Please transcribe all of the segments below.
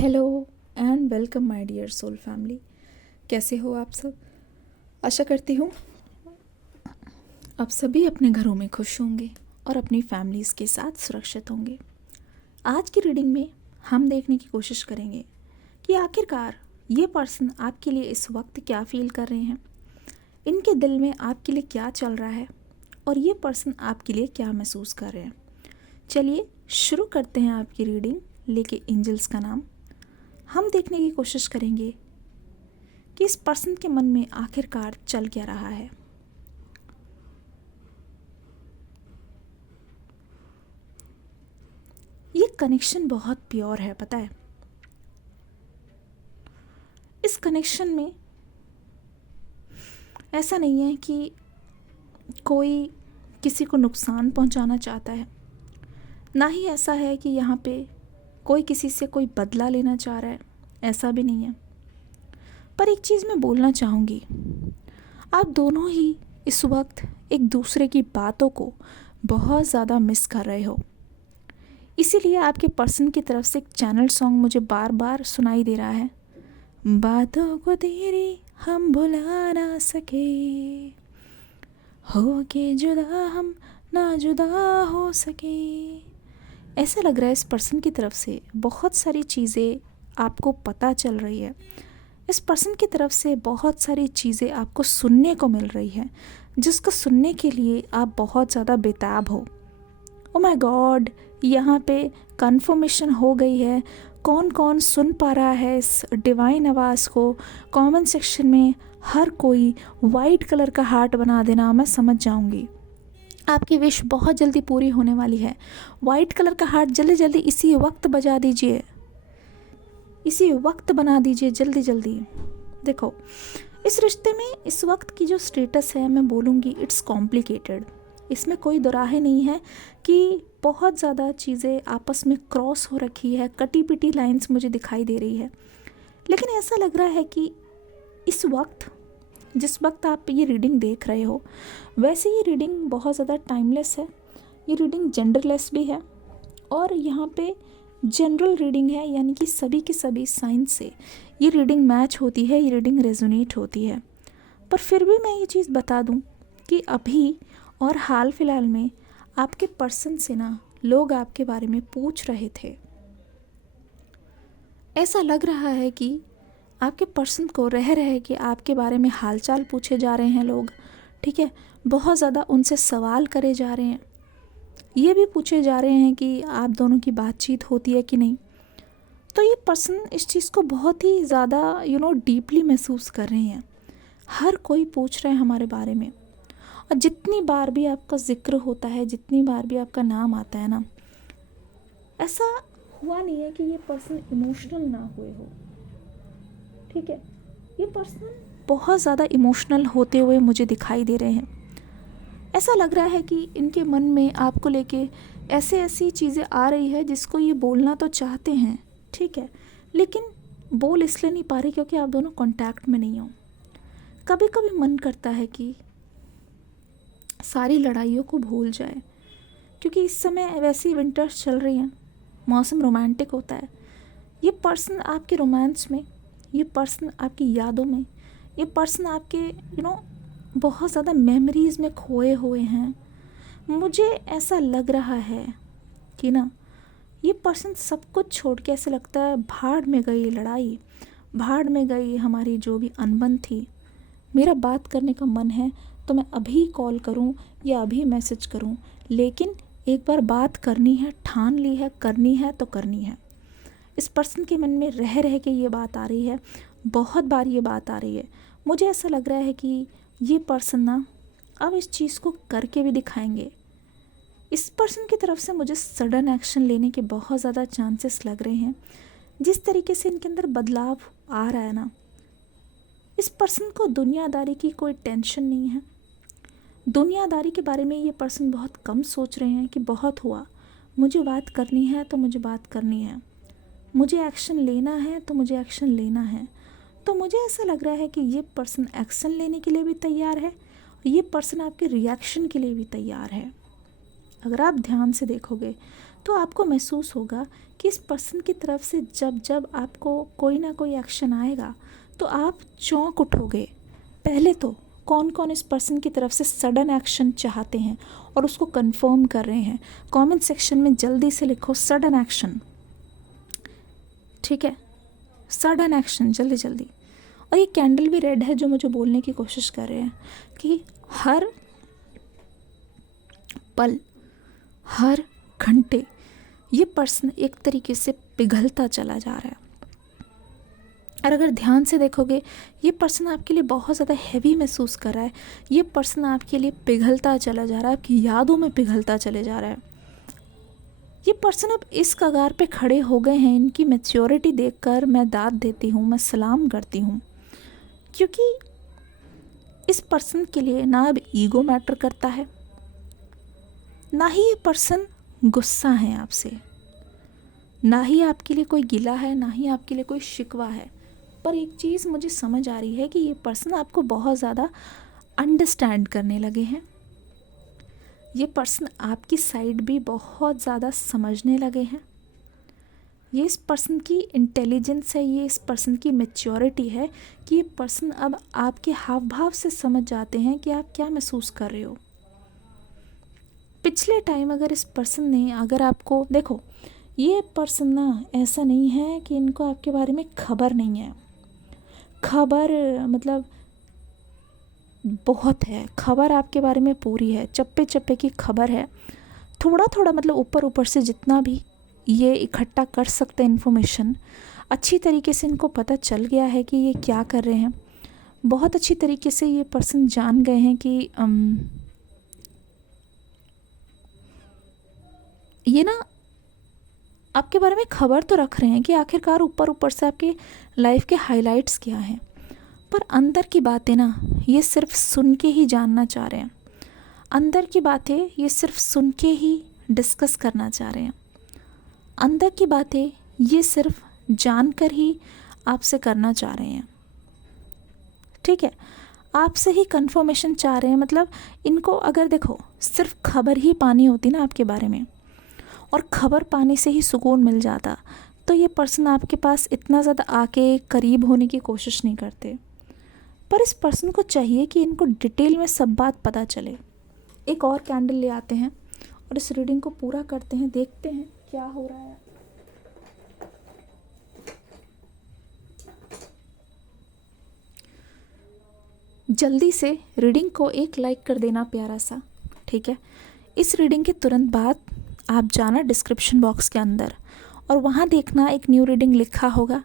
Hello and welcome my dear soul family. कैसे हो आप सब? आशा करती हूँ आप सभी अपने घरों में खुश होंगे और अपनी फैमिलीज़ के साथ सुरक्षित होंगे। आज की रीडिंग में हम देखने की कोशिश करेंगे कि आखिरकार ये पर्सन आपके लिए इस वक्त क्या फील कर रहे हैं, इनके दिल में आपके लिए क्या चल रहा है और ये पर्सन आपके लिए क्या महसूस कर रहे हैं। चलिए शुरू करते हैं आपकी रीडिंग लेके एंजल्स का नाम। हम देखने की कोशिश करेंगे कि इस पर्सन के मन में आखिरकार चल क्या रहा है। ये कनेक्शन बहुत प्योर है, पता है। इस कनेक्शन में ऐसा नहीं है कि कोई किसी को नुकसान पहुंचाना चाहता है, ना ही ऐसा है कि यहाँ पे कोई किसी से कोई बदला लेना चाह रहा है, ऐसा भी नहीं है। पर एक चीज़ मैं बोलना चाहूँगी, आप दोनों ही इस वक्त एक दूसरे की बातों को बहुत ज़्यादा मिस कर रहे हो। इसीलिए आपके पर्सन की तरफ से एक चैनल सॉन्ग मुझे बार बार सुनाई दे रहा है, बातों को तेरी हम भुला ना सके, हो के जुदा हम ना जुदा हो सके। ऐसा लग रहा है इस पर्सन की तरफ से बहुत सारी चीज़ें आपको पता चल रही है। इस पर्सन की तरफ से बहुत सारी चीज़ें आपको सुनने को मिल रही है, जिसको सुनने के लिए आप बहुत ज़्यादा बेताब हो। ओ माय गॉड, यहाँ पे कंफर्मेशन हो गई है। कौन कौन सुन पा रहा है इस डिवाइन आवाज़ को? कमेंट सेक्शन में हर कोई वाइट कलर का हार्ट बना देना, मैं समझ जाऊँगी। आपकी विश बहुत जल्दी पूरी होने वाली है। वाइट कलर का हार्ट जल्दी जल्दी इसी वक्त बजा दीजिए, इसी वक्त बना दीजिए, जल्दी जल्दी। देखो, इस रिश्ते में इस वक्त की जो स्टेटस है, मैं बोलूँगी इट्स कॉम्प्लिकेटेड। इसमें कोई दोराहे नहीं है कि बहुत ज़्यादा चीज़ें आपस में क्रॉस हो रखी है, कटी पिटी लाइंस मुझे दिखाई दे रही है। लेकिन ऐसा लग रहा है कि इस वक्त, जिस वक्त आप ये रीडिंग देख रहे हो, वैसे ये रीडिंग बहुत ज़्यादा टाइमलेस है। ये रीडिंग जेंडरलेस भी है और यहाँ पे जनरल रीडिंग है, यानी कि सभी के सभी साइन से ये रीडिंग मैच होती है, ये रीडिंग रेजोनेट होती है। पर फिर भी मैं ये चीज़ बता दूं कि अभी और हाल फिलहाल में आपके पर्सन से ना लोग आपके बारे में पूछ रहे थे। ऐसा लग रहा है कि आपके पर्सन को रह रहे कि आपके बारे में हालचाल पूछे जा रहे हैं लोग, ठीक है। बहुत ज़्यादा उनसे सवाल करे जा रहे हैं, ये भी पूछे जा रहे हैं कि आप दोनों की बातचीत होती है कि नहीं। तो ये पर्सन इस चीज़ को बहुत ही ज़्यादा डीपली महसूस कर रहे हैं। हर कोई पूछ रहा है हमारे बारे में, और जितनी बार भी आपका जिक्र होता है, जितनी बार भी आपका नाम आता है ना, ऐसा हुआ नहीं है कि ये पर्सन इमोशनल ना हुए हो, ठीक है। ये पर्सन बहुत ज़्यादा इमोशनल होते हुए मुझे दिखाई दे रहे हैं। ऐसा लग रहा है कि इनके मन में आपको लेके ऐसे ऐसी चीज़ें आ रही है जिसको ये बोलना तो चाहते हैं, ठीक है, लेकिन बोल इसलिए नहीं पा रहे क्योंकि आप दोनों कांटेक्ट में नहीं हो। कभी कभी मन करता है कि सारी लड़ाइयों को भूल जाए, क्योंकि इस समय वैसी विंटर्स चल रही हैं, मौसम रोमांटिक होता है। ये पर्सन आपके रोमांस में, ये पर्सन आपकी यादों में, ये पर्सन आपके बहुत ज़्यादा मेमोरीज़ में खोए हुए हैं। मुझे ऐसा लग रहा है कि ना ये पर्सन सब कुछ छोड़ के, ऐसे लगता है भाड़ में गई लड़ाई, भाड़ में गई हमारी जो भी अनबन थी। मेरा बात करने का मन है तो मैं अभी कॉल करूं या अभी मैसेज करूं, लेकिन एक बार बात करनी है, ठान ली है, करनी है तो करनी है। इस पर्सन के मन में रह रह के ये बात आ रही है, बहुत बार ये बात आ रही है। मुझे ऐसा लग रहा है कि ये पर्सन ना अब इस चीज़ को करके भी दिखाएंगे। इस पर्सन की तरफ से मुझे सडन एक्शन लेने के बहुत ज़्यादा चांसेस लग रहे हैं। जिस तरीके से इनके अंदर बदलाव आ रहा है ना, इस पर्सन को दुनियादारी की कोई टेंशन नहीं है। दुनियादारी के बारे में ये पर्सन बहुत कम सोच रहे हैं कि बहुत हुआ, मुझे बात करनी है तो मुझे बात करनी है, मुझे एक्शन लेना है तो मुझे एक्शन लेना है। तो मुझे ऐसा लग रहा है कि ये पर्सन एक्शन लेने के लिए भी तैयार है और ये पर्सन आपके रिएक्शन के लिए भी तैयार है। अगर आप ध्यान से देखोगे तो आपको महसूस होगा कि इस पर्सन की तरफ से जब जब आपको कोई ना कोई एक्शन आएगा तो आप चौंक उठोगे। पहले तो कौन कौन इस पर्सन की तरफ से सडन एक्शन चाहते हैं और उसको कंफर्म कर रहे हैं, कमेंट सेक्शन में जल्दी से लिखो सडन एक्शन, ठीक है, सडन एक्शन, जल्दी जल्दी। और ये कैंडल भी रेड है जो मुझे बोलने की कोशिश कर रहे हैं कि हर पल, हर घंटे ये पर्सन एक तरीके से पिघलता चला जा रहा है। और अगर ध्यान से देखोगे ये पर्सन आपके लिए बहुत ज़्यादा हैवी महसूस कर रहा है, ये पर्सन आपके लिए पिघलता चला जा रहा है, आपकी यादों में पिघलता चले जा रहा है। ये पर्सन अब इस कगार पे खड़े हो गए हैं, इनकी मैच्योरिटी देखकर मैं दाद देती हूँ, मैं सलाम करती हूँ, क्योंकि इस पर्सन के लिए ना अब ईगो मैटर करता है, ना ही ये पर्सन गुस्सा है आपसे, ना ही आपके लिए कोई गिला है, ना ही आपके लिए कोई शिकवा है। पर एक चीज़ मुझे समझ आ रही है कि ये पर्सन आपको बहुत ज़्यादा अंडरस्टैंड करने लगे हैं, ये पर्सन आपकी साइड भी बहुत ज़्यादा समझने लगे हैं। ये इस पर्सन की इंटेलिजेंस है, ये इस पर्सन की मैच्योरिटी है कि ये पर्सन अब आपके हाव भाव से समझ जाते हैं कि आप क्या महसूस कर रहे हो। पिछले टाइम अगर इस पर्सन ने, अगर आपको देखो, ये पर्सन ना ऐसा नहीं है कि इनको आपके बारे में खबर नहीं है, खबर मतलब बहुत है, खबर आपके बारे में पूरी है, चप्पे चप्पे की खबर है। थोड़ा थोड़ा मतलब ऊपर ऊपर से जितना भी ये इकट्ठा कर सकते हैं इन्फॉर्मेशन, अच्छी तरीके से इनको पता चल गया है कि ये क्या कर रहे हैं। बहुत अच्छी तरीके से ये पर्सन जान गए हैं कि ये ना आपके बारे में खबर तो रख रहे हैं कि आखिरकार ऊपर ऊपर से आपके लाइफ के हाइलाइट्स क्या हैं, पर अंदर की बातें ना ये सिर्फ सुन के ही जानना चाह रहे हैं, अंदर की बातें ये सिर्फ सुन के ही डिस्कस करना चाह रहे हैं, अंदर की बातें ये सिर्फ जानकर ही आपसे करना चाह रहे हैं, ठीक है, आपसे ही कंफर्मेशन चाह रहे हैं। मतलब इनको अगर देखो सिर्फ खबर ही पानी होती ना आपके बारे में, और खबर पाने से ही सुकून मिल जाता, तो ये पर्सन आपके पास इतना ज़्यादा आके करीब होने की कोशिश नहीं करते। पर इस पर्सन को चाहिए कि इनको डिटेल में सब बात पता चले। एक और कैंडल ले आते हैं और इस रीडिंग को पूरा करते हैं, देखते हैं क्या हो रहा है। जल्दी से रीडिंग को एक लाइक कर देना प्यारा सा, ठीक है। इस रीडिंग के तुरंत बाद आप जाना डिस्क्रिप्शन बॉक्स के अंदर और वहाँ देखना एक न्यू रीडिंग लिखा होगा,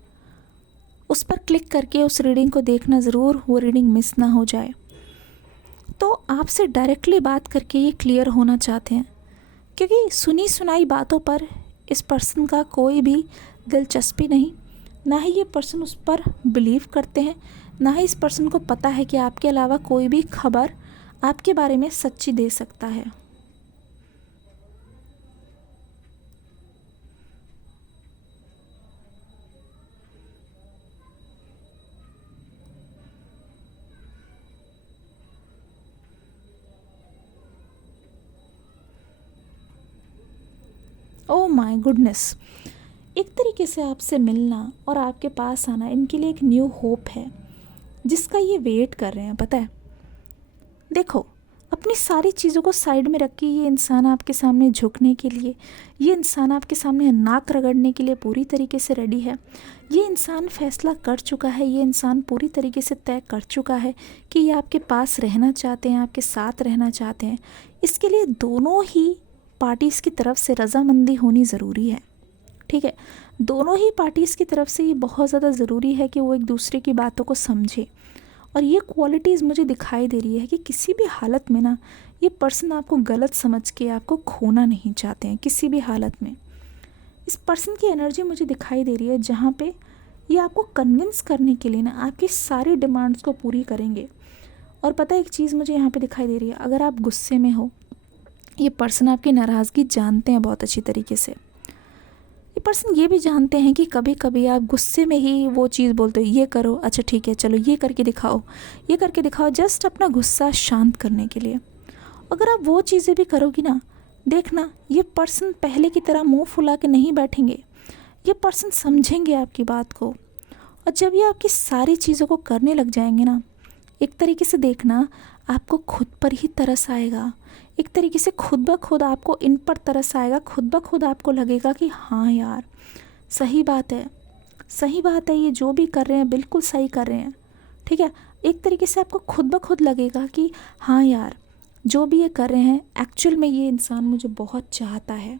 उस पर क्लिक करके उस रीडिंग को देखना ज़रूर, वो रीडिंग मिस ना हो जाए। तो आपसे डायरेक्टली बात करके ये क्लियर होना चाहते हैं, क्योंकि सुनी सुनाई बातों पर इस पर्सन का कोई भी दिलचस्पी नहीं, ना ही ये पर्सन उस पर बिलीव करते हैं, ना ही इस पर्सन को पता है कि आपके अलावा कोई भी खबर आपके बारे में सच्ची दे सकता है। ओह माय गुडनेस, एक तरीके से आपसे मिलना और आपके पास आना इनके लिए एक न्यू होप है जिसका ये वेट कर रहे हैं। पता है, देखो अपनी सारी चीज़ों को साइड में रख के ये इंसान आपके सामने झुकने के लिए, ये इंसान आपके सामने नाक रगड़ने के लिए पूरी तरीके से रेडी है। ये इंसान फैसला कर चुका है, ये इंसान पूरी तरीके से तय कर चुका है कि ये आपके पास रहना चाहते हैं, आपके साथ रहना चाहते हैं। इसके लिए दोनों ही पार्टीज़ की तरफ से रज़ामंदी होनी ज़रूरी है, ठीक है। दोनों ही पार्टीज़ की तरफ से ये बहुत ज़्यादा ज़रूरी है कि वो एक दूसरे की बातों को समझे। और ये क्वालिटीज़ मुझे दिखाई दे रही है कि किसी भी हालत में ना ये पर्सन आपको गलत समझ के आपको खोना नहीं चाहते हैं किसी भी हालत में। इस पर्सन की एनर्जी मुझे दिखाई दे रही है जहाँ पे ये आपको कन्विंस करने के लिए ना आपकी सारी डिमांड्स को पूरी करेंगे। और पता है एक चीज़ मुझे यहाँ पे दिखाई दे रही है, अगर आप गुस्से में हो, ये पर्सन आपकी नाराज़गी जानते हैं बहुत अच्छी तरीके से। ये पर्सन ये भी जानते हैं कि कभी कभी आप गुस्से में ही वो चीज़ बोलते हो, ये करो, अच्छा ठीक है चलो ये करके दिखाओ, ये करके दिखाओ, जस्ट अपना गुस्सा शांत करने के लिए। अगर आप वो चीज़ें भी करोगी ना देखना ये पर्सन पहले की तरह मुंह फुला के नहीं बैठेंगे, ये पर्सन समझेंगे आपकी बात को। और जब ये आपकी सारी चीज़ों को करने लग जाएंगे ना, एक तरीके से देखना आपको खुद पर ही तरस आएगा, एक तरीके से खुद ब खुद आपको इन पर तरस आएगा, खुद ब खुद आपको लगेगा कि हाँ यार सही बात है, सही बात है, ये जो भी कर रहे हैं बिल्कुल सही कर रहे हैं। ठीक है, एक तरीके से आपको खुद ब खुद लगेगा कि हाँ यार जो भी ये कर रहे हैं एक्चुअल में ये इंसान मुझे बहुत चाहता है,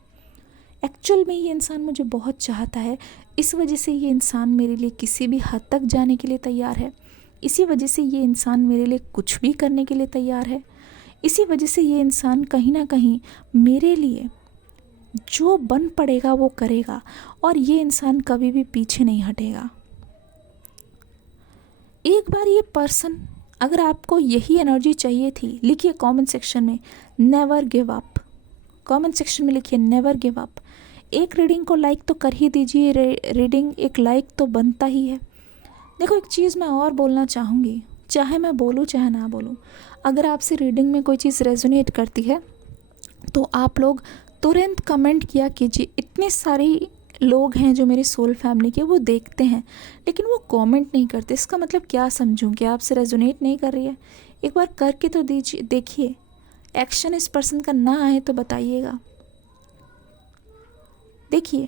एक्चुअल में ये इंसान मुझे बहुत चाहता है, इस वजह से ये इंसान मेरे लिए किसी भी हद तक जाने के लिए तैयार है, इसी वजह से ये इंसान मेरे लिए कुछ भी करने के लिए तैयार है, इसी वजह से ये इंसान कहीं ना कहीं मेरे लिए जो बन पड़ेगा वो करेगा, और ये इंसान कभी भी पीछे नहीं हटेगा। एक बार ये पर्सन, अगर आपको यही एनर्जी चाहिए थी, लिखिए कमेंट सेक्शन में never give up, comment section में लिखिए नेवर गिव अप। एक रीडिंग को लाइक तो कर ही दीजिए, रीडिंग एक लाइक तो बनता ही है। देखो एक चीज़ मैं और बोलना चाहूँगी, चाहे मैं बोलूँ चाहे ना बोलूँ, अगर आपसे रीडिंग में कोई चीज़ रेजोनेट करती है तो आप लोग तुरंत कमेंट किया कीजिए। इतने सारे लोग हैं जो मेरी सोल फैमिली के, वो देखते हैं लेकिन वो कमेंट नहीं करते, इसका मतलब क्या समझूं कि आपसे रेजोनेट नहीं कर रही है? एक बार करके तो दीजिए, देखिए एक्शन इस पर्सन का ना आए तो बताइएगा। देखिए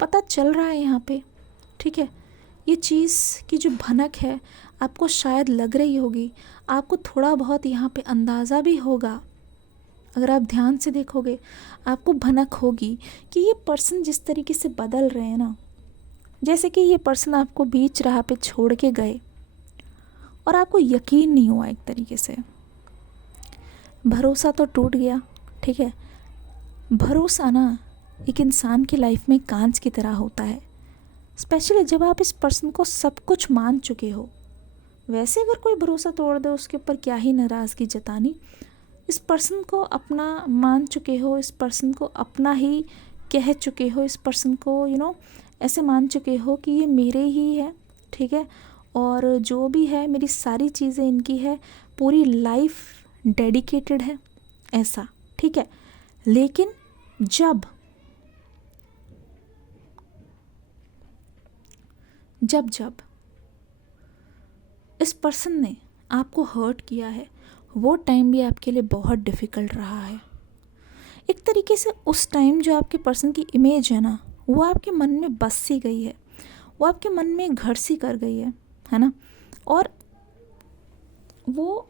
पता चल रहा है यहाँ पे, ठीक है, ये चीज़ की जो भनक है आपको शायद लग रही होगी, आपको थोड़ा बहुत यहाँ पे अंदाज़ा भी होगा, अगर आप ध्यान से देखोगे आपको भनक होगी कि ये पर्सन जिस तरीके से बदल रहे हैं ना, जैसे कि ये पर्सन आपको बीच राह पे छोड़ के गए और आपको यकीन नहीं हुआ, एक तरीके से भरोसा तो टूट गया। ठीक है, भरोसा ना एक इंसान की लाइफ में कांच की तरह होता है, स्पेशली जब आप इस पर्सन को सब कुछ मान चुके हो। वैसे अगर कोई भरोसा तोड़ दे उसके ऊपर क्या ही नाराज़गी जतानी, इस पर्सन को अपना मान चुके हो, इस पर्सन को अपना ही कह चुके हो, इस पर्सन को ऐसे मान चुके हो कि ये मेरे ही है, ठीक है, और जो भी है मेरी सारी चीज़ें इनकी है, पूरी लाइफ डेडिकेटेड है ऐसा। ठीक है, लेकिन जब जब जब इस पर्सन ने आपको हर्ट किया है, वो टाइम भी आपके लिए बहुत डिफ़िकल्ट रहा है। एक तरीके से उस टाइम जो आपके पर्सन की इमेज है ना, वो आपके मन में बस सी गई है, वो आपके मन में घर सी कर गई है ना, और वो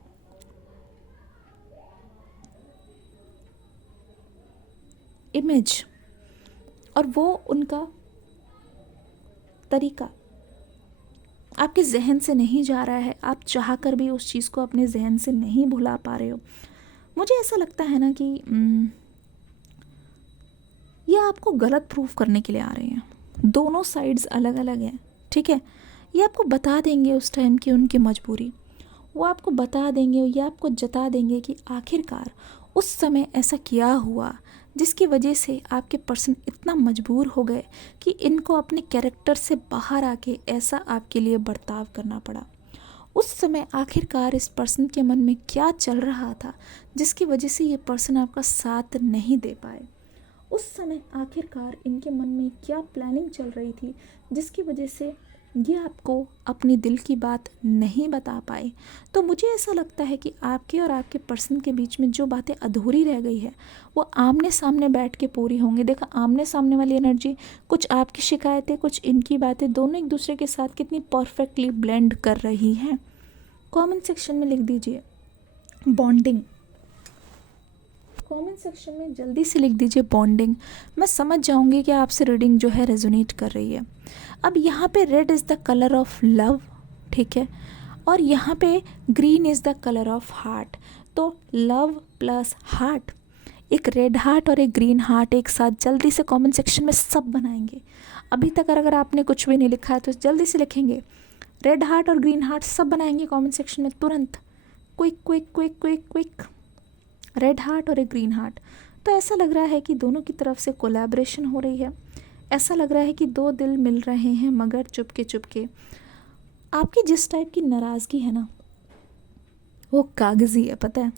इमेज और वो उनका तरीका आपके जहन से नहीं जा रहा है, आप चाह कर भी उस चीज़ को अपने जहन से नहीं भुला पा रहे हो। मुझे ऐसा लगता है ना कि ये आपको गलत प्रूफ करने के लिए आ रहे हैं, दोनों साइड्स अलग अलग हैं। ठीक है, ये आपको बता देंगे उस टाइम की उनकी मजबूरी, वो आपको बता देंगे, ये आपको जता देंगे कि आखिरकार उस समय ऐसा क्या हुआ जिसकी वजह से आपके पर्सन इतना मजबूर हो गए कि इनको अपने कैरेक्टर से बाहर आके ऐसा आपके लिए बर्ताव करना पड़ा। उस समय आखिरकार इस पर्सन के मन में क्या चल रहा था जिसकी वजह से ये पर्सन आपका साथ नहीं दे पाए। उस समय आखिरकार इनके मन में क्या प्लानिंग चल रही थी जिसकी वजह से ये आपको अपनी दिल की बात नहीं बता पाए। तो मुझे ऐसा लगता है कि आपके और आपके पर्सन के बीच में जो बातें अधूरी रह गई है वो आमने सामने बैठ के पूरी होंगी। देखा, आमने सामने वाली एनर्जी, कुछ आपकी शिकायतें कुछ इनकी बातें, दोनों एक दूसरे के साथ कितनी परफेक्टली ब्लेंड कर रही हैं। कमेंट सेक्शन में लिख दीजिए बॉन्डिंग, कमेंट सेक्शन में जल्दी से लिख दीजिए बॉन्डिंग। मैं समझ जाऊंगी कि आपसे रीडिंग जो है रेजोनेट कर रही है। अब यहाँ पे red is the colour of love, ठीक है, और यहाँ पे green is the colour of heart. तो लव प्लस हार्ट, एक रेड हार्ट और एक ग्रीन हार्ट एक साथ जल्दी से कमेंट सेक्शन में सब बनाएंगे। अभी तक अगर आपने कुछ भी नहीं लिखा है तो जल्दी से लिखेंगे, रेड हार्ट और ग्रीन हार्ट सब बनाएंगे कमेंट सेक्शन में तुरंत, quick quick quick quick quick, red heart और एक ग्रीन हार्ट। तो ऐसा लग रहा है कि दोनों की तरफ से कोलैबोरेशन हो रही है, ऐसा लग रहा है कि दो दिल मिल रहे हैं मगर चुपके चुपके। आपकी जिस टाइप की नाराज़गी है ना वो कागज़ी है, पता है,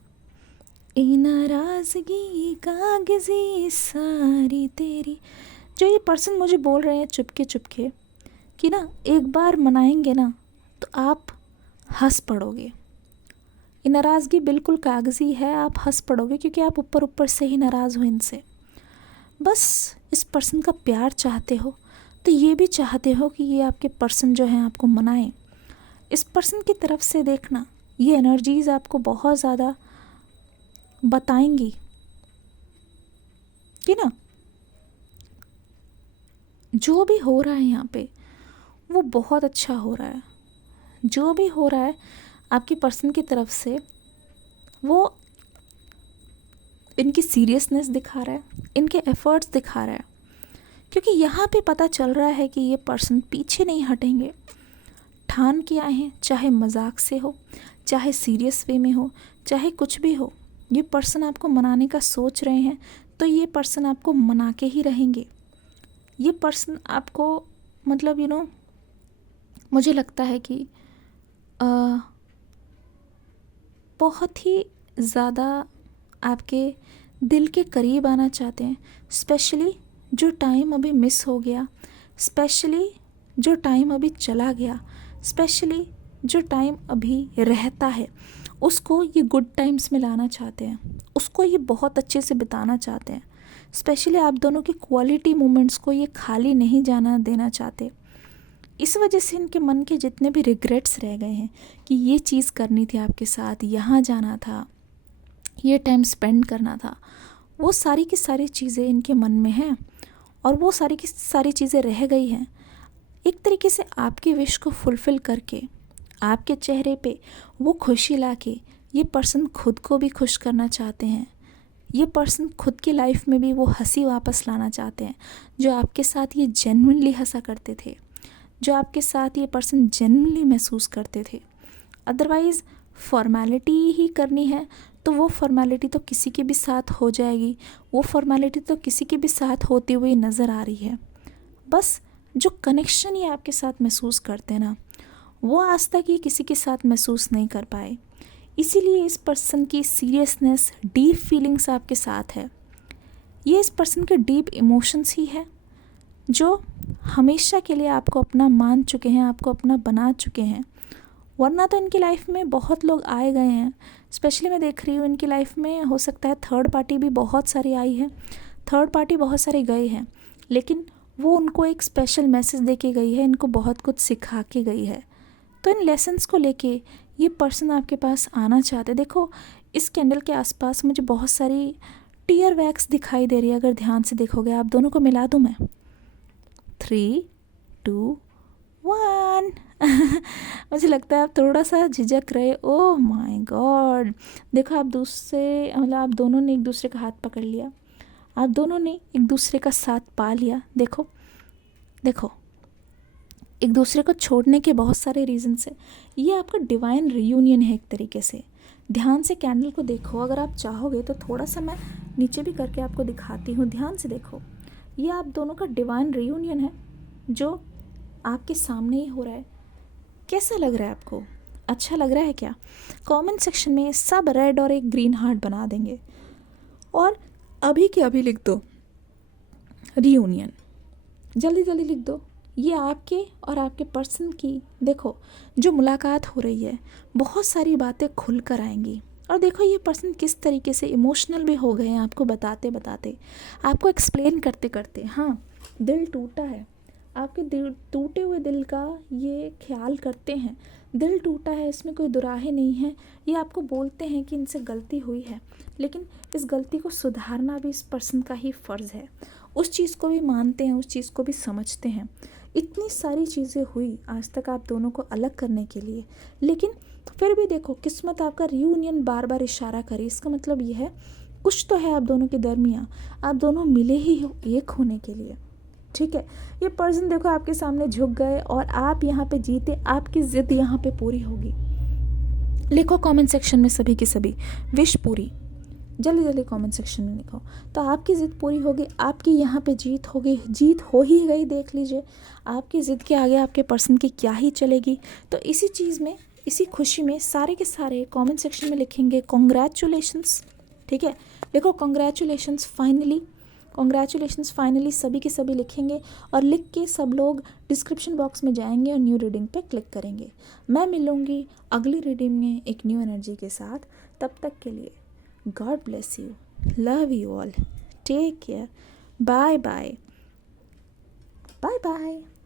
ए नाराज़गी कागज़ी सारी तेरी। जो ये पर्सन मुझे बोल रहे हैं चुपके चुपके कि ना एक बार मनाएंगे ना तो आप हंस पड़ोगे। ये नाराज़गी बिल्कुल कागज़ी है, आप हंस पड़ोगे क्योंकि आप ऊपर ऊपर से ही नाराज़ हो इनसे। बस इस पर्सन का प्यार चाहते हो तो ये भी चाहते हो कि ये आपके पर्सन जो हैं आपको मनाएं। इस पर्सन की तरफ से देखना ये एनर्जीज़ आपको बहुत ज़्यादा बताएंगी कि ना जो भी हो रहा है यहाँ पे वो बहुत अच्छा हो रहा है। जो भी हो रहा है आपकी पर्सन की तरफ से वो इनकी सीरियसनेस दिखा रहा है, इनके एफर्ट्स दिखा रहा है, क्योंकि यहाँ पे पता चल रहा है कि ये पर्सन पीछे नहीं हटेंगे। ठान के आए हैं, चाहे मजाक से हो, चाहे सीरियस वे में हो, चाहे कुछ भी हो, ये पर्सन आपको मनाने का सोच रहे हैं तो ये पर्सन आपको मना के ही रहेंगे। ये पर्सन आपको मतलब मुझे लगता है कि बहुत ही ज़्यादा आपके दिल के करीब आना चाहते हैं। स्पेशली जो टाइम अभी मिस हो गया, स्पेशली जो टाइम अभी चला गया, स्पेशली जो टाइम अभी रहता है, उसको ये गुड टाइम्स में लाना चाहते हैं, उसको ये बहुत अच्छे से बिताना चाहते हैं। स्पेशली आप दोनों की क्वालिटी मोमेंट्स को ये खाली नहीं जाना देना चाहते। इस वजह से इनके मन के जितने भी रिग्रेट्स रह गए हैं कि ये चीज़ करनी थी आपके साथ, यहाँ जाना था, ये टाइम स्पेंड करना था, वो सारी की सारी चीज़ें इनके मन में हैं और वो सारी की सारी चीज़ें रह गई हैं। एक तरीके से आपकी विश को फुलफ़िल करके आपके चेहरे पे वो खुशी लाके ये पर्सन खुद को भी खुश करना चाहते हैं। ये पर्सन खुद की लाइफ में भी वो हंसी वापस लाना चाहते हैं जो आपके साथ ये जेन्युइनली हंसा करते थे, जो आपके साथ ये पर्सन जेन्युइनली महसूस करते थे। अदरवाइज़ फॉर्मेलिटी ही करनी है तो वो फॉर्मेलिटी तो किसी के भी साथ हो जाएगी, वो फॉर्मेलिटी तो किसी के भी साथ होती हुई नज़र आ रही है। बस जो कनेक्शन ये आपके साथ महसूस करते हैं ना, वो आज तक ये किसी के साथ महसूस नहीं कर पाए। इसीलिए इस पर्सन की सीरियसनेस, डीप फीलिंग्स आपके साथ है। ये इस पर्सन के डीप इमोशंस ही है जो हमेशा के लिए आपको अपना मान चुके हैं, आपको अपना बना चुके हैं। वरना तो इनकी लाइफ में बहुत लोग आए गए हैं। स्पेशली मैं देख रही हूँ इनकी लाइफ में हो सकता है थर्ड पार्टी भी बहुत सारी आई है, थर्ड पार्टी बहुत सारे गए हैं, लेकिन वो उनको एक स्पेशल मैसेज दे के गई है, इनको बहुत कुछ सिखा के गई है। तो इन लेसन्स को लेके ये पर्सन आपके पास आना चाहते। देखो इस कैंडल के आसपास मुझे बहुत सारी टीयर वैक्स दिखाई दे रही है। अगर ध्यान से देखोगे, आप दोनों को मिला दूँ मैं। 3, 2, 1 मुझे लगता है आप थोड़ा सा झिझक रहे। ओह माय गॉड, देखो आप दूसरे मतलब आप दोनों ने एक दूसरे का हाथ पकड़ लिया, आप दोनों ने एक दूसरे का साथ पा लिया। देखो देखो एक दूसरे को छोड़ने के बहुत सारे रीजंस है। ये आपका डिवाइन रियूनियन है एक तरीके से। ध्यान से कैंडल को देखो, अगर आप चाहोगे तो थोड़ा सा मैं नीचे भी करके आपको दिखाती हूँ। ध्यान से देखो, ये आप दोनों का डिवाइन रियूनियन है जो आपके सामने ही हो रहा है। कैसा लग रहा है आपको? अच्छा लग रहा है क्या? कमेंट सेक्शन में सब रेड और एक ग्रीन हार्ट बना देंगे और अभी के अभी लिख दो रियूनियन, जल्दी जल्दी लिख दो। ये आपके और आपके पर्सन की देखो जो मुलाकात हो रही है, बहुत सारी बातें खुल कर आएंगी। और देखो ये पर्सन किस तरीके से इमोशनल भी हो गए हैं आपको बताते बताते, आपको एक्सप्लेन करते करते। हाँ, दिल टूटा है, आपके दिल टूटे हुए दिल का ये ख्याल करते हैं। दिल टूटा है, इसमें कोई दुराहे नहीं है। ये आपको बोलते हैं कि इनसे गलती हुई है, लेकिन इस गलती को सुधारना भी इस पर्सन का ही फ़र्ज़ है। उस चीज़ को भी मानते हैं, उस चीज़ को भी समझते हैं। इतनी सारी चीज़ें हुई आज तक आप दोनों को अलग करने के लिए, लेकिन फिर भी देखो किस्मत आपका रियूनियन बार बार इशारा करे। इसका मतलब ये है कुछ तो है आप दोनों के दरमियाँ, आप दोनों मिले ही हो एक होने के लिए। ठीक है, ये पर्सन देखो आपके सामने झुक गए और आप यहाँ पे जीते, आपकी ज़िद यहाँ पे पूरी होगी। लिखो कमेंट सेक्शन में सभी की सभी विश पूरी, जल्दी जल्दी कमेंट सेक्शन में लिखो। तो आपकी ज़िद पूरी होगी, आपकी यहाँ पे जीत होगी, जीत हो ही गई। देख लीजिए आपकी ज़िद के आगे आपके पर्सन की क्या ही चलेगी। तो इसी चीज़ में, इसी खुशी में सारे के सारे कमेंट सेक्शन में लिखेंगे कॉन्ग्रेचुलेशंस। ठीक है, देखो कॉन्ग्रेचुलेशंस फाइनली सभी के सभी लिखेंगे और लिख के सब लोग डिस्क्रिप्शन बॉक्स में जाएंगे और न्यू रीडिंग पे क्लिक करेंगे। मैं मिलूँगी अगली रीडिंग में एक न्यू एनर्जी के साथ। तब तक के लिए God bless you, love you all, take care, bye bye, bye bye.